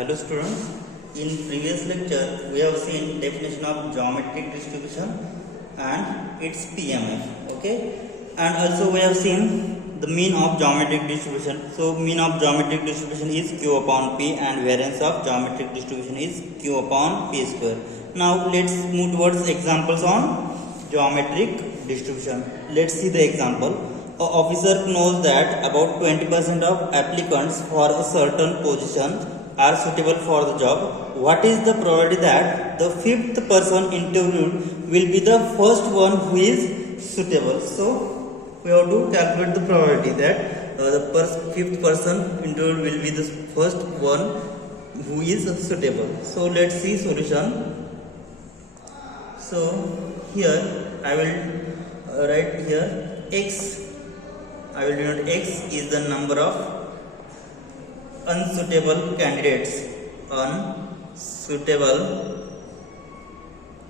Hello students, in previous lecture we have seen definition of geometric distribution and its PMF, okay, and also we have seen the mean of geometric distribution. So mean of geometric distribution is q upon p and variance of geometric distribution is q upon p square. Now let's move towards examples on geometric distribution. Let's see the example. A officer knows that about 20% of applicants for a certain position are suitable for the job. What is the probability that the fifth person interviewed will be the first one who is suitable? So we have to calculate the probability that the fifth person interviewed will be the first one who is suitable. So let's see solution. So here I will write here x. I will denote x is the number of unsuitable candidates. Unsuitable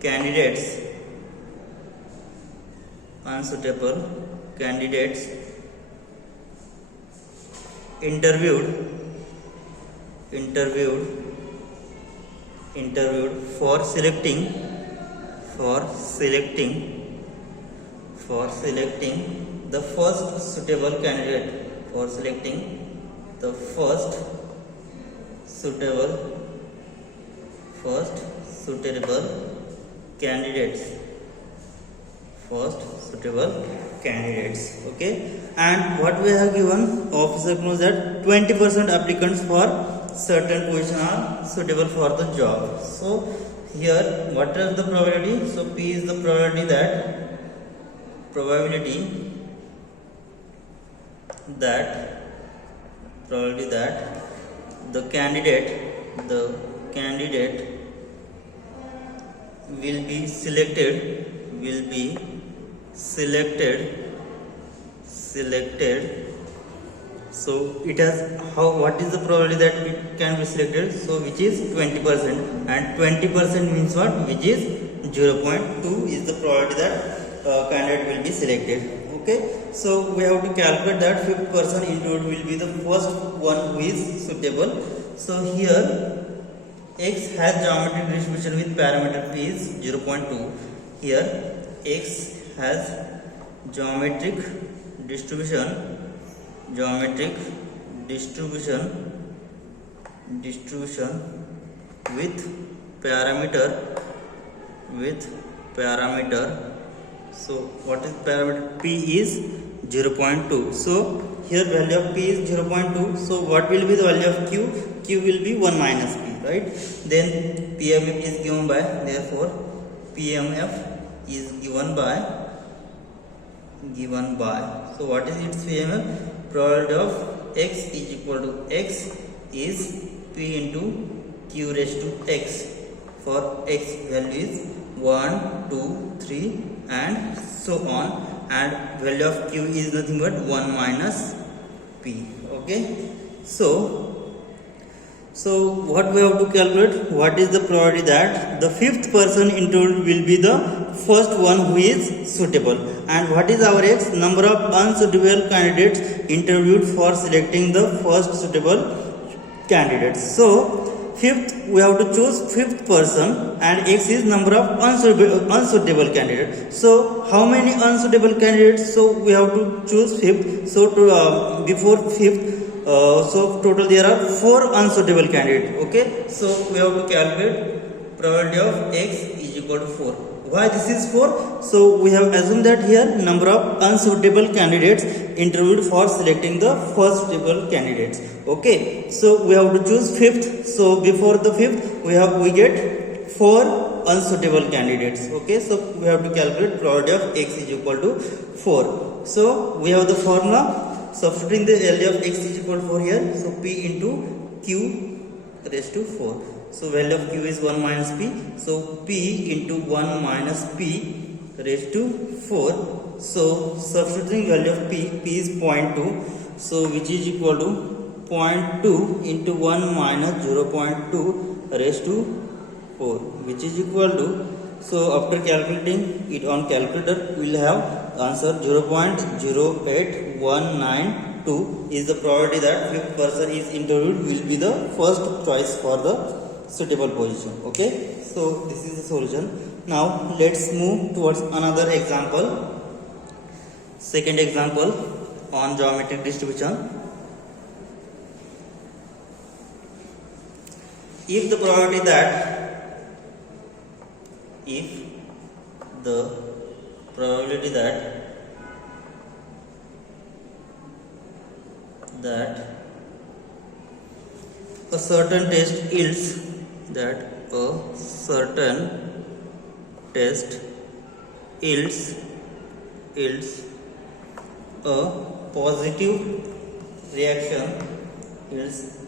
candidates. Unsuitable candidates interviewed for selecting the first suitable candidate, for selecting the first suitable candidates, okay. And what we have given, officer knows that 20% applicants for certain position are suitable for the job. So here what is the probability? So P is the probability that the candidate will be selected. So it has what is the probability that it can be selected? So which is 20%, and 20% means what? Which is 0.2 is the probability that candidate will be selected. Okay, so we have to calculate that fifth person interviewed will be the first one who is suitable. So here x has geometric distribution with parameter p is 0.2. Here x has geometric distribution with parameter. So what is parameter? P is 0.2. So here value of P is 0.2. So what will be the value of Q? Q will be 1 minus P, right? Then PMF is given by, therefore PMF is given by. So what is its PMF? Probability of x is equal to x is P into Q raised to x. For x value is 1, 2, 3 and so on, and value of q is nothing but 1 minus p. Okay, so what we have to calculate? What is the probability that the fifth person interviewed will be the first one who is suitable? And what is our x? Number of unsuitable candidates interviewed for selecting the first suitable candidates. So fifth, we have to choose fifth person, and x is number of unsuitable candidates. So how many unsuitable candidates? So we have to choose fifth. So to before fifth, so total there are 4 unsuitable candidates. Okay, so we have to calculate probability of x is equal to 4. Why this is 4? So we have assumed that here number of unsuitable candidates interviewed for selecting the first suitable candidates. Okay, so we have to choose fifth. So before the fifth we get 4 unsuitable candidates. Okay, so we have to calculate probability of x is equal to 4. So we have the formula. Substituting the value of x is equal to 4 here. So p into q raised to 4. So value of q is 1 minus p. So p into 1 minus p raised to 4. So substituting value of p is 0.2. So which is equal to 0.2 into 1 minus 0.2 raised to 4, which is equal to, so after calculating it on calculator we will have answer 0.0819 2 is the probability that fifth person is interviewed will be the first choice for the suitable position. Okay, so this is the solution. Now let's move towards another example. Second example on geometric distribution. If the probability that a certain test yields a positive reaction is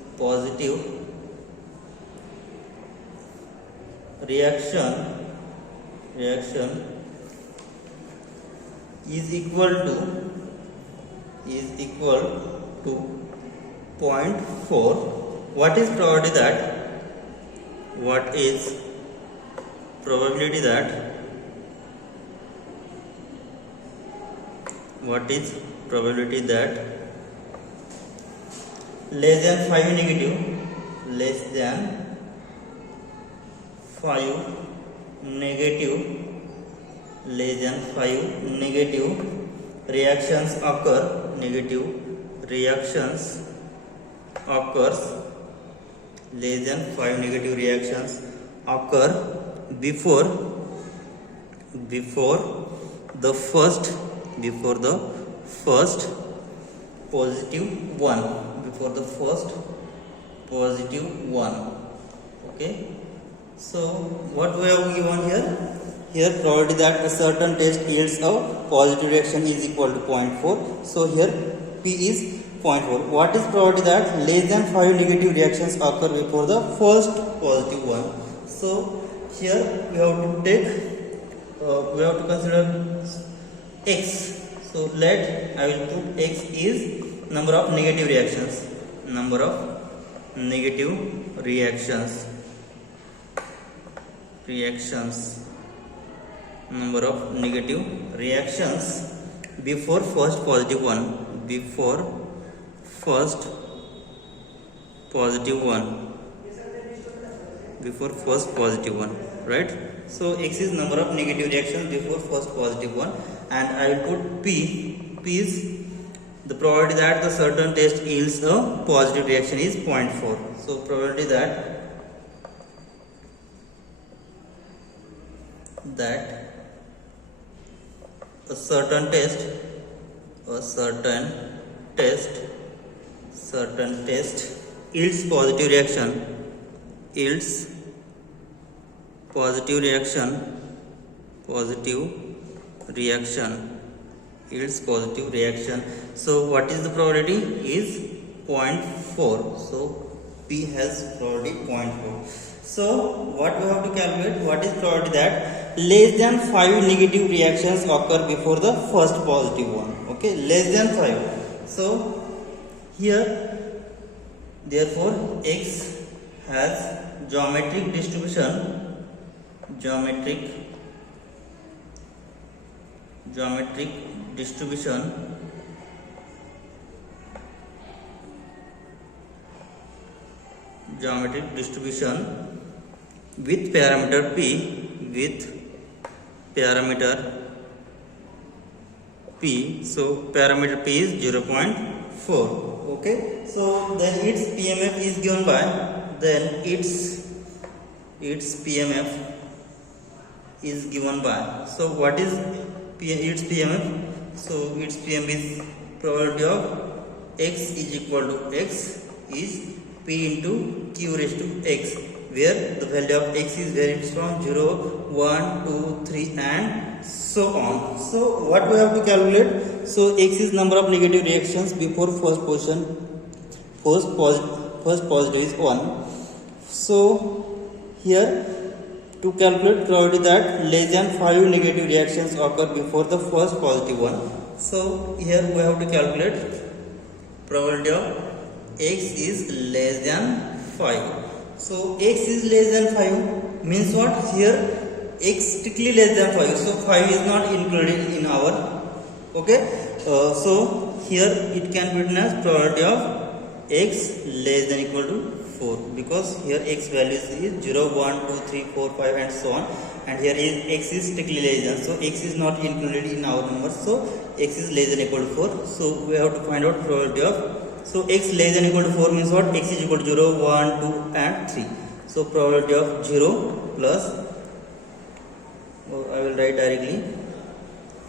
equal to 0.4. What is probability that less than 5 negative reactions occurs less than 5 negative reactions occur before the first positive one. Okay, so what we have given here probability that a certain test yields a positive reaction is equal to 0.4. so here P is 0.4. what is probability that less than 5 negative reactions occur before the first positive one? So here we have to consider x. So I will put x is number of negative reactions. Number of negative reactions before first positive one. Right? So x is number of negative reactions before first positive one, and I will put P is the probability that the certain test yields a positive reaction is 0.4. so probability that a certain test yields positive reaction so what is the probability is 0.4. so P has probability 0.4. so what we have to calculate, what is probability that less than 5 negative reactions occur before the first positive one. Okay, less than 5. so here therefore x has geometric distribution with parameter P. So parameter P is 0.4. Okay, so then its PMF is given by so what is its PMF? so its PMF is probability of x is equal to x is P into Q raised to x, where the value of x is very strong, 0, 1, 2, 3 and so on. So what we have to calculate? So x is number of negative reactions before first positive is 1. So here to calculate probability that less than 5 negative reactions occur before the first positive one. So here we have to calculate probability of x is less than 5. So x is less than 5 means what? Here x strictly less than 5. So 5 is not included in our. Okay. So here it can be written as probability of x less than equal to 4, because here x values is 0, 1, 2, 3, 4, 5 and so on, and here is x is strictly less than, so x is not included in our numbers, so x is less than equal to 4. So we have to find out probability of, so x less than equal to 4 means what? X is equal to 0, 1, 2 and 3. So probability of 0 plus, I will write directly.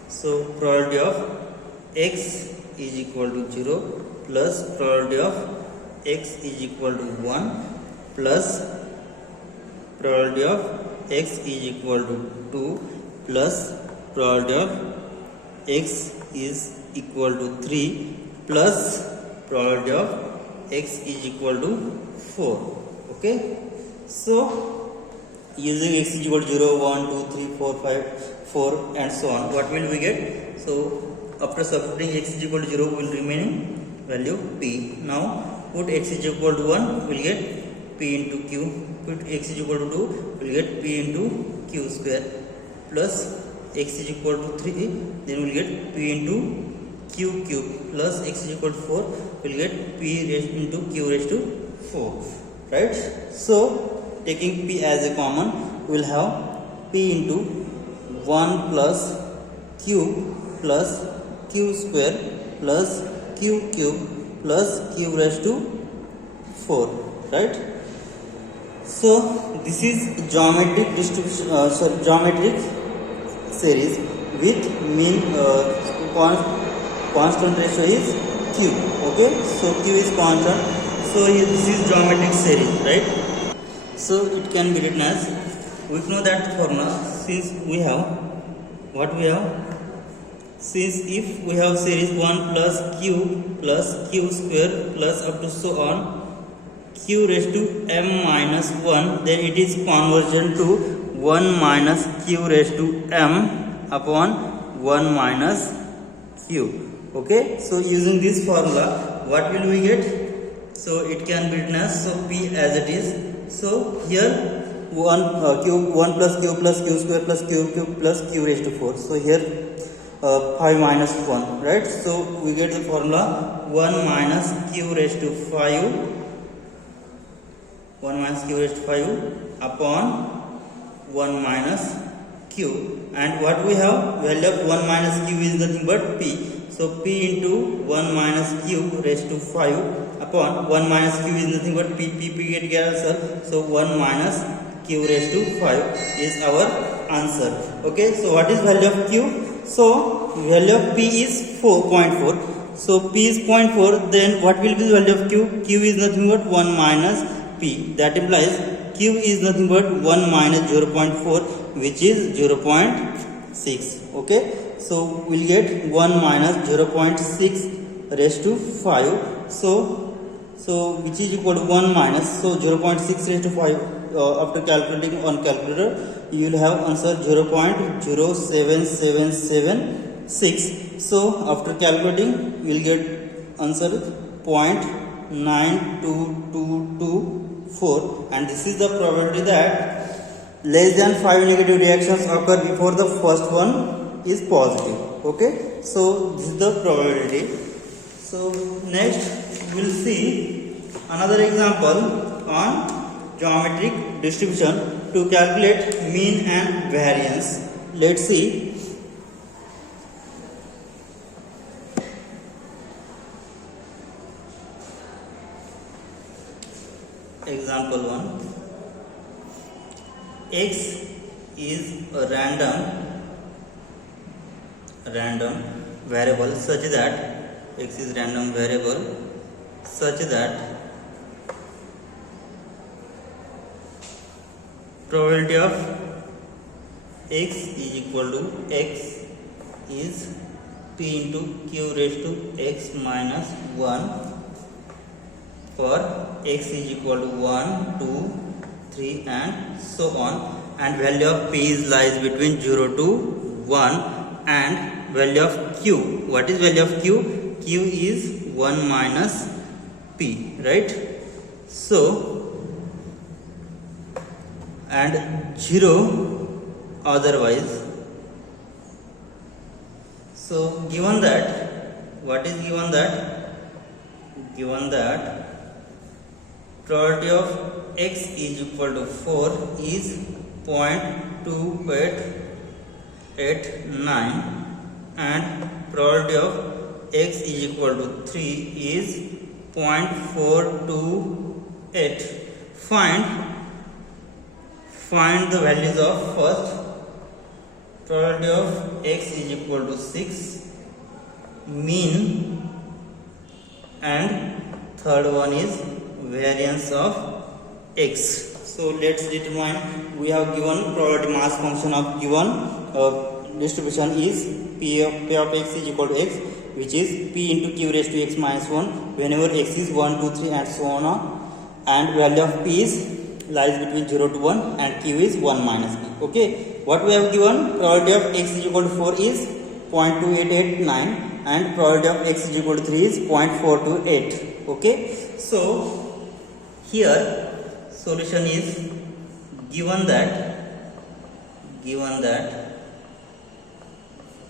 So probability of x is equal to 0 plus probability of x is equal to 1 plus probability of x is equal to 2 plus probability of x is equal to 3 plus probability of x is equal to 4. Okay, so using x is equal to 0, 1, 2, 3, 4, 5, 4 and so on, what will we get? So after substituting x is equal to 0 will remain value p. Now put x is equal to 1, will get p into q. Put x is equal to 2, will get p into q square, plus x is equal to 3, then will get p into q cube, plus x is equal to 4, will get p raised into q raised to 4. Right? So taking p as a common, we will have p into 1 plus q plus q square plus q cube plus q raised to 4. Right? So this is geometric distribution, geometric series with mean constant ratio is q. Okay, so q is constant. So this is geometric series, right? So it can be written as, we know that formula, since we have what we have, since if we have series 1 plus q square plus up to so on q raised to m minus 1, then it is conversion to 1 minus q raised to m upon 1 minus q. Okay, so using this formula, what will we get? So it can be written as, so p as it is. So here 1 plus q square plus q cube plus q raised to 4. So here 5 minus 1, right? So we get the formula 1 minus q raised to 5, 1 minus q raised to 5 upon 1 minus q, and what we have, value of 1 minus q is nothing but p. So p into 1 minus q raised to 5 upon 1 minus q is nothing but p get cancel. So 1 minus q raised to 5 is our answer. Okay, so what is value of q? So value of p is 0.4. So p is 0.4, then what will be the value of q? Q is nothing but 1 minus p. That implies q is nothing but 1 minus 0.4, which is 0.6. Okay, so we'll get 1 minus 0.6 raised to 5. So which is equal to 1 minus, so 0.6 raised to 5, after calculating on calculator, you will have answer 0.07776. So after calculating, you will get answer 0.9224, and this is the probability that less than 5 negative reactions occur before the first one is positive. Okay, so this is the probability. So next we will see another example on geometric distribution to calculate mean and variance. Let's see. Example 1. X is a random variable such that x is random variable such that probability of x is equal to x is p into q raised to x minus 1 for x is equal to 1, 2, 3 and so on, and value of p is lies between 0 to 1, and value of q, what is value of q? Q is 1 minus p, right? So and 0 otherwise. So given that what is given that? Given that probability of x is equal to 4 is 0.2889 and probability of x is equal to 3 is 0.428. Find the values of first. Probability of x is equal to 6, mean, and third one is variance of x. So let's determine. We have given probability mass function of given distribution is p of x is equal to x, which is p into q raised to x minus 1 whenever x is 1, 2, 3 and so on, and value of p is lies between 0 to 1 and q is 1 minus p. Okay, what we have given, probability of x is equal to 4 is 0.2889 and probability of x is equal to 3 is 0.428. Okay, so here solution is given that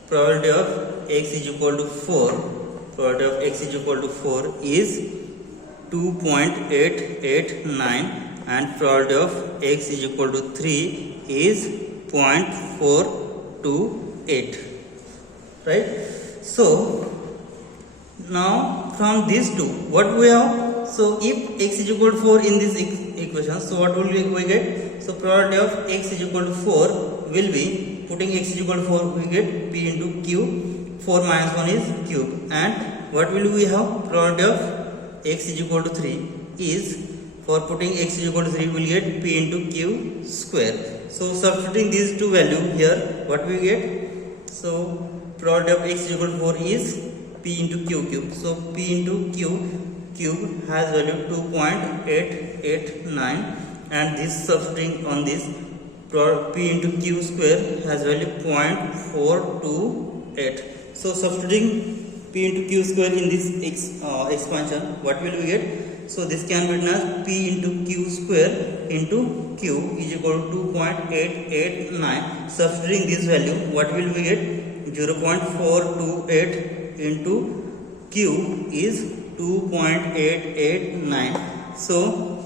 probability of x is equal to 4, probability of x is equal to 4 is 2.889 and probability of x is equal to 3 is 0.428, right? So now from these two, what we have? So if x is equal to 4 in this equation, so what will we get? So probability of x is equal to 4 will be, putting x is equal to 4 we get p into q, 4 minus 1 is cube, and what will we have? Probability of x is equal to 3 is, for putting x is equal to 3 we will get p into q square. So substituting these two values here, what we get? So probability of x is equal to 4 is p into q cube. So p into q cube has value 2.889 and this substituting on this, p into q square has value 0.428. So substituting p into q square in this expansion, what will we get? So this can be written as p into q square into q is equal to 2.889. Substituting this value, what will we get? 0.428 into q is 2.889. So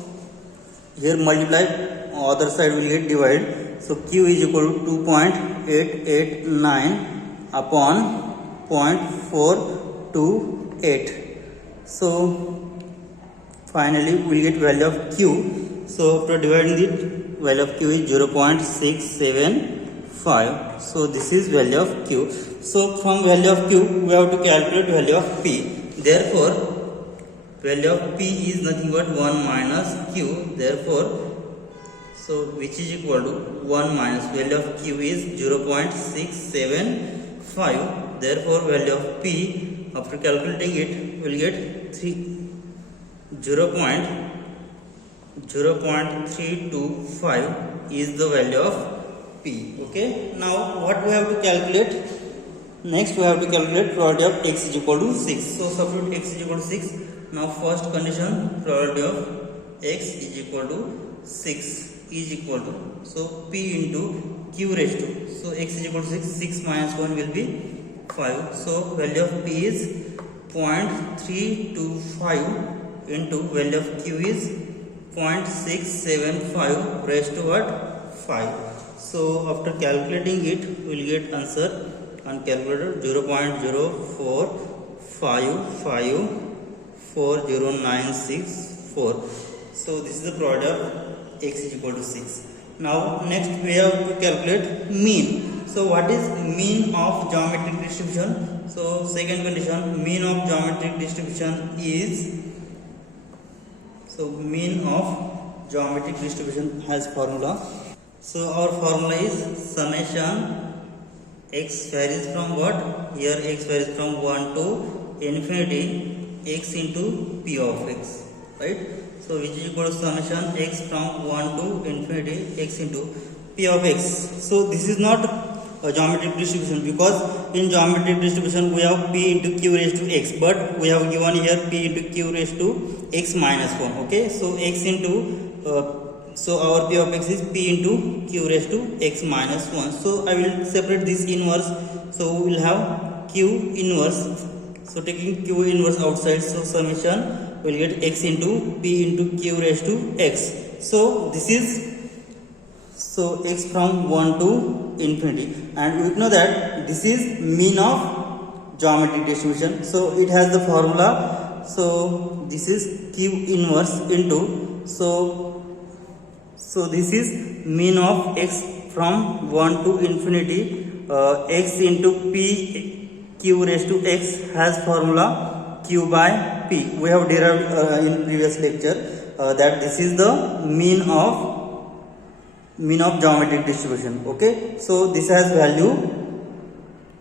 here multiply, other side will get divided. So q is equal to 2.889 upon 0.428. So finally we will get value of q. So after dividing it, value of q is 0.675. So this is value of q. So from value of q we have to calculate value of p. Therefore value of p is nothing but 1 minus q. Therefore, so which is equal to 1 minus value of q is 0.675. Therefore value of p after calculating it will get 0.325 is the value of p. Okay, now what we have to calculate? Next we have to calculate probability of x is equal to 6. So substitute x is equal to 6. Now first condition, probability of x is equal to 6 is equal to, so p into q raised to, so x is equal to 6, 6 minus 1 will be 5. So value of p is 0.325 into value of q is 0.675 raised to what? 5. So after calculating it we will get answer on calculator 0.045540964. So this is the product of x is equal to 6. Now next we have to calculate mean. So what is mean of geometric distribution? So second condition, mean of geometric distribution is, so mean of geometric distribution has formula. So our formula is summation x varies from what? Here x varies from 1 to infinity x into p of x, right? So which is equal to summation x from 1 to infinity x into p of x. So this is not a geometric distribution, because in geometric distribution we have p into q raised to x, but we have given here p into q raised to x minus 1. Okay, so x into so our p of x is p into q raised to x minus 1. So I will separate this inverse. So we will have q inverse. So taking q inverse outside, so summation will get x into p into q raised to x. So this is so x from 1 to infinity, and we know that this is mean of geometric distribution. So it has the formula. So this is q inverse into so this is mean of x from 1 to infinity. X into p q raised to x has formula q by p. We have derived in previous lecture that this is the mean of geometric distribution. Okay, so this has value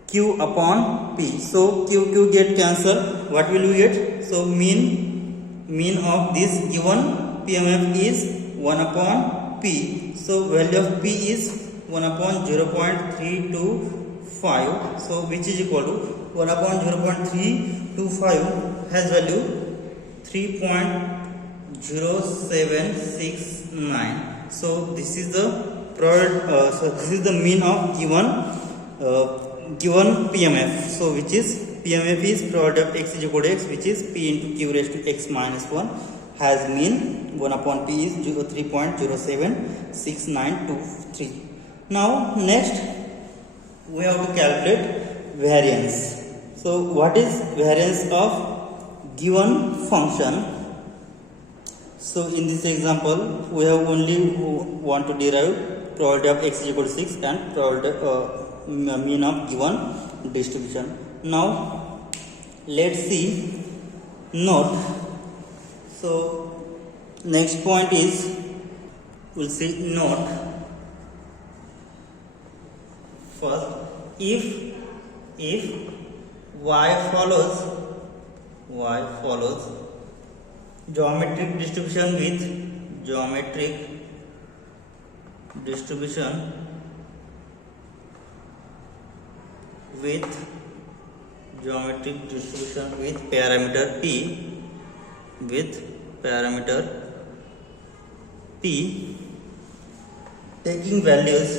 q upon p. So q get cancelled. What will we get? So mean of this given PMF is 1 upon p. So value of p is 1 upon 0.325. So which is equal to 1 upon 0.325 has value 3.0769. So this is the mean of given PMF. So which is PMF is product of x is equal to x, which is p into q raised to x minus 1, has mean 1 upon p is 3.076923. Now next we have to calculate variance. So what is variance of given function? So in this example we have only want to derive probability of x is equal to 6 and probability mean of given distribution. Now let's see note. So next point is we'll see note. First, if y follows geometric distribution with parameter p taking values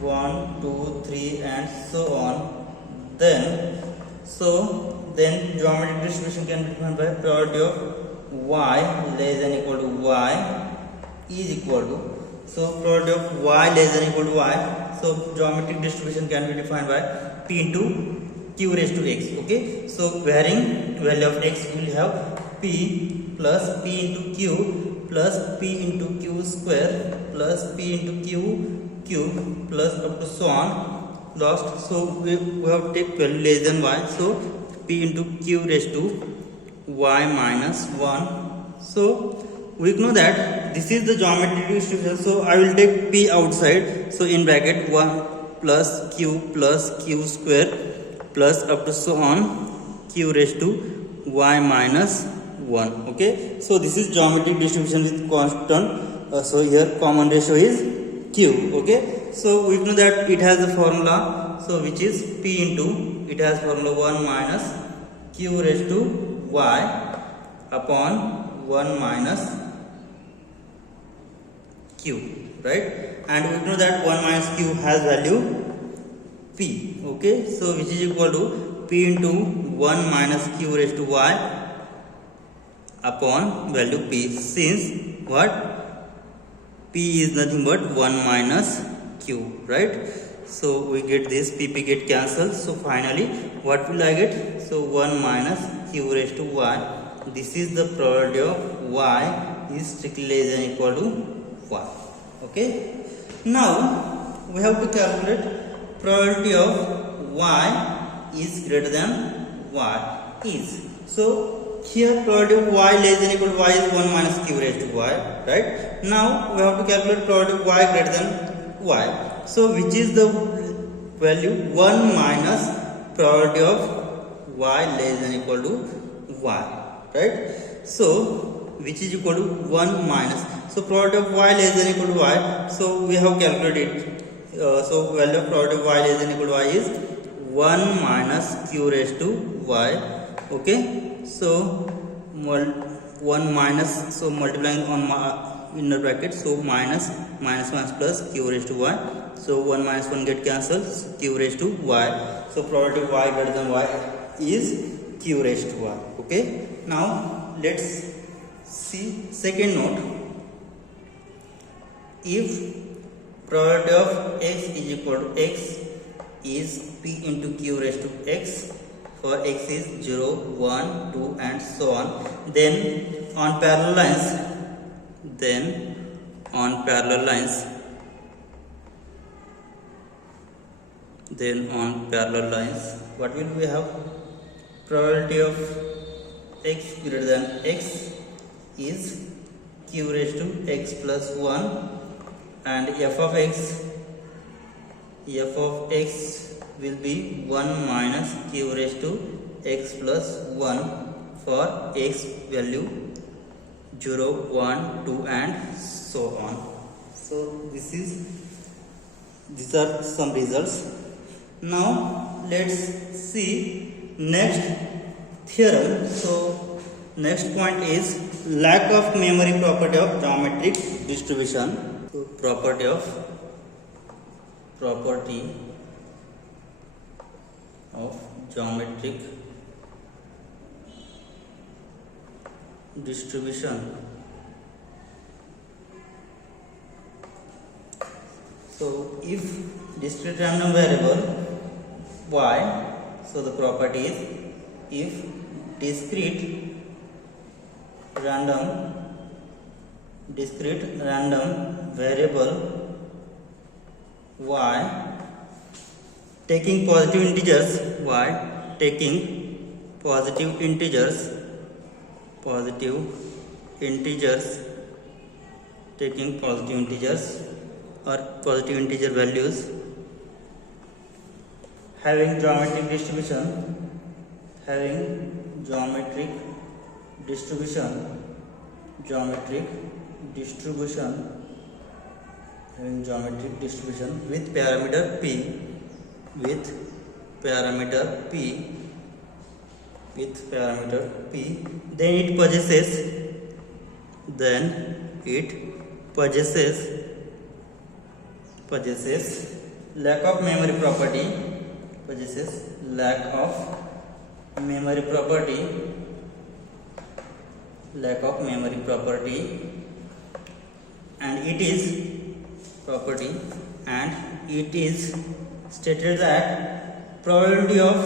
1, 2, 3 and so on, then geometric distribution can be defined by probability of y less than equal to y is equal to, so probability of y less than equal to y, so geometric distribution can be defined by p into q raised to x. Okay, so varying value of x will have p plus p into q plus p into q square plus p into q cube plus up to so on last. So we have to take value less than y, so p into q raised to y minus 1. So we know that this is the geometric distribution, so I will take p outside. So in bracket 1 plus q square plus up to so on q raised to y minus 1. Okay, so this is geometric distribution with constant. So here common ratio is q. Okay, so we know that it has a formula, so which is p into, it has formula 1 minus q raised to y upon 1 minus q, right? And we know that 1 minus q has value p. Okay, so which is equal to p into 1 minus q raised to y upon value p, since what p is nothing but 1 minus q, right? So we get this, pp get cancelled, so finally what will I get? So 1 minus q raised to y, this is the probability of y is strictly less than equal to y. Okay, now we have to calculate probability of y is greater than y is. So here probability of y less than equal to y is 1 minus q raised to y, right? Now we have to calculate probability of y greater than y. So which is the value? 1 minus probability of y less than equal to y, right? So which is equal to 1 minus, so probability of y less than equal to y, so we have calculated it. So value of probability of y less than equal to y is 1 minus q raised to y. Okay, so 1 minus, so multiplying on inner bracket, so minus plus q raised to y. So 1 minus 1 get cancels, q raised to y. So probability of y greater than y is q raised to y. Okay. Now let's see second note. If probability of x is equal to x is p into q raised to x, for x is 0, 1, 2 and so on, then on parallel lines, what will we have? Probability of x greater than x is q raised to x plus 1, and f of x will be 1 minus q raised to x plus 1 for x value 0, 1, 2 and so on. So these are some results. Now let's see next theorem. So next point is lack of memory property of geometric distribution. So property of geometric distribution. So if discrete random variable y, so the property is if discrete random variable y taking positive integers or positive integer values having geometric distribution with parameter p, then it possesses lack of memory property, and it is stated that probability of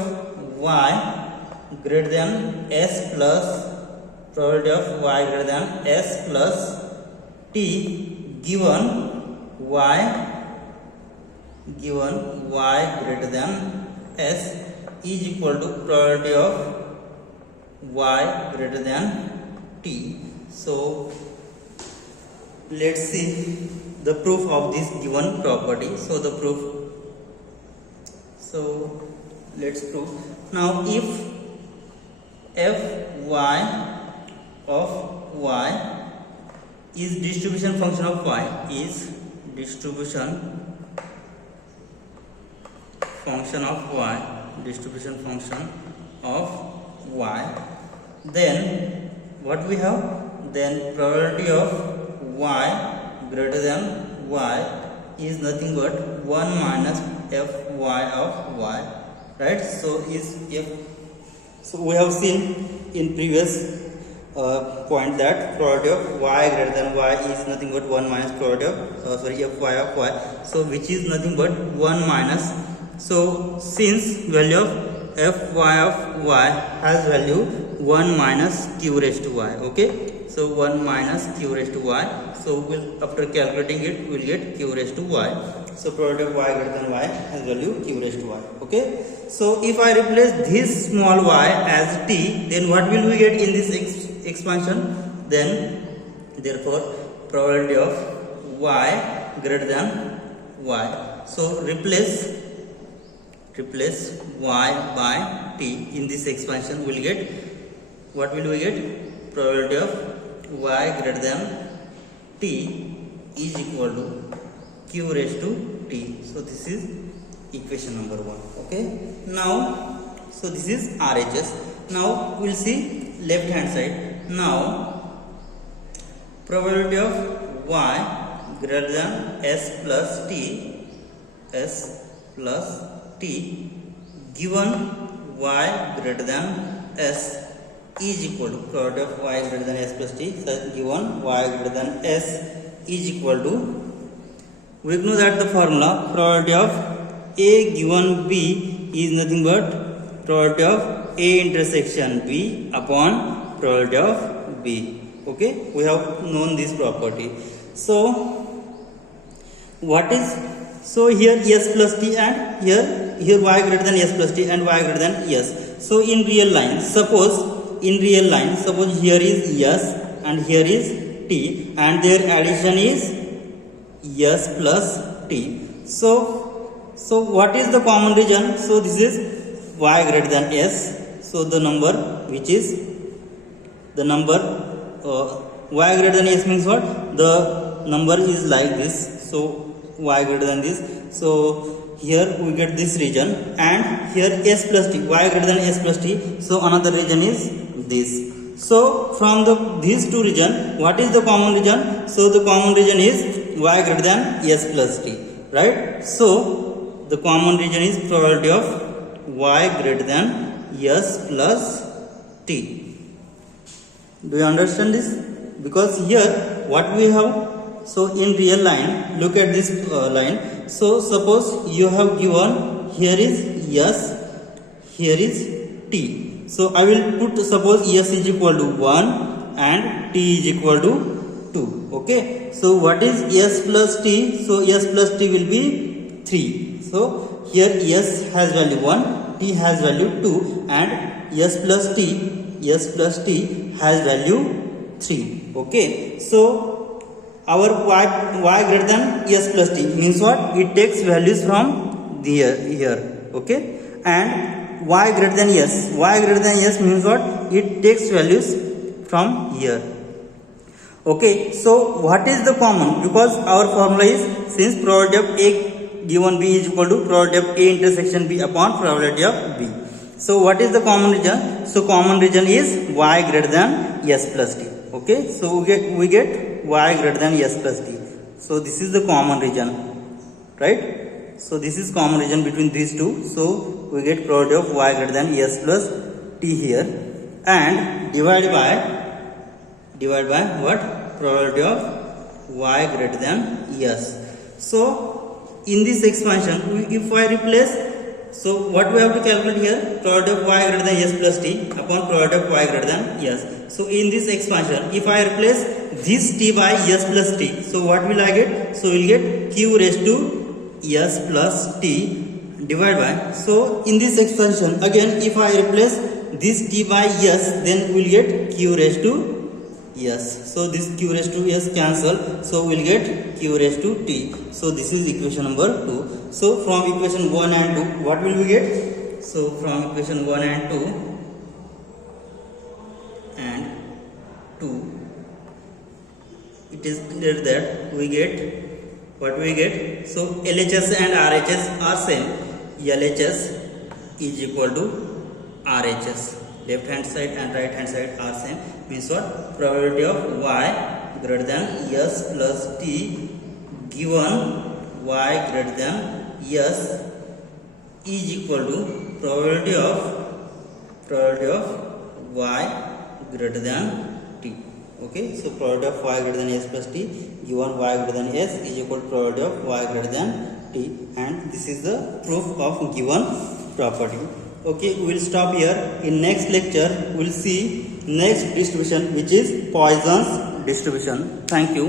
y greater than s plus t given y greater than s is equal to probability of y greater than t. So let's see the proof of this given property. So let's prove. Now if f(y) of y is distribution function of y, then what we have? Then probability of y greater than y is nothing but 1 minus fy of y, right? So we have seen in previous point that probability of y greater than y is nothing but 1 minus probability of fy of y, so which is nothing but 1 minus. So since value of fy of y has value 1 minus q raised to y, okay, so 1 minus q raised to y, so after calculating it we will get q raised to y. So probability of y greater than y has value q raised to y, okay. So if I replace this small y as t, then what will we get in this expansion? Then therefore probability of y greater than y, so replace y by t in this expansion, will get, what will we get? Probability of y greater than t is equal to q raised to t. So this is equation number 1, okay. Now so this is RHS. Now we will see left hand side. Now probability of y greater than s plus t s plus t given y greater than s is equal to product of y greater than s plus t, such given y greater than s is equal to, we know that the formula probability of a given b is nothing but probability of a intersection b upon probability of b. Okay, we have known this property. So what is, so here s plus t and here y greater than s plus t and y greater than s. So in real line, suppose here is s and here is t and their addition is s plus t. So what is the common region? So this is y greater than s. So the number which is the number y greater than s means what? The number is like this. So y greater than this. So here we get this region and here s plus t, y greater than s plus t. So another region is this. So from these two region, what is the common region? So the common region is y greater than s plus t, right? So the common region is probability of y greater than s plus t. Do you understand this? Because here what we have, so in real line, look at this line. So suppose you have given here is s, here is t. So I will put, suppose s is equal to 1 and t is equal to 2. Okay. So what is s plus t? So s plus t will be 3. So here s has value 1, t has value 2 and s plus t has value 3. Okay. So our y greater than s plus t means what? It takes values from here. Okay. And y greater than s means what? It takes values from here. Okay. So what is the common? Because our formula is, since probability of a given b is equal to probability of a intersection b upon probability of b. So what is the common region? So common region is y greater than s plus t. Okay. So we get y greater than s plus t. So this is the common region, right? So this is common region between these two. So we get probability of y greater than s plus t here and divide by what? Probability of y greater than s. So in this expansion, if I replace, so what we have to calculate here? Probability of y greater than s plus t upon probability of y greater than s. So in this expansion, if I replace this t by s plus t, so what will I get? So we will get q raised to s plus t divided by, so in this expansion again if I replace this t by s, then we will get q raised to s. So this q raised to s cancel, so we will get q raised to t. So this is equation number 2. So from equation 1 and 2, what will we get? So from equation 1 and 2 and 2, it is clear that we get, what we get? So LHS and RHS are same. LHS is equal to RHS. Left hand side and right hand side are same. Means what? Probability of y greater than s plus t given y greater than s is equal to probability of y greater than t. Okay. So probability of y greater than s plus t given y greater than s is equal to probability of y greater than t, and this is the proof of given property. Okay, we will stop here. In next lecture we will see next distribution, which is Poisson's distribution. Thank you.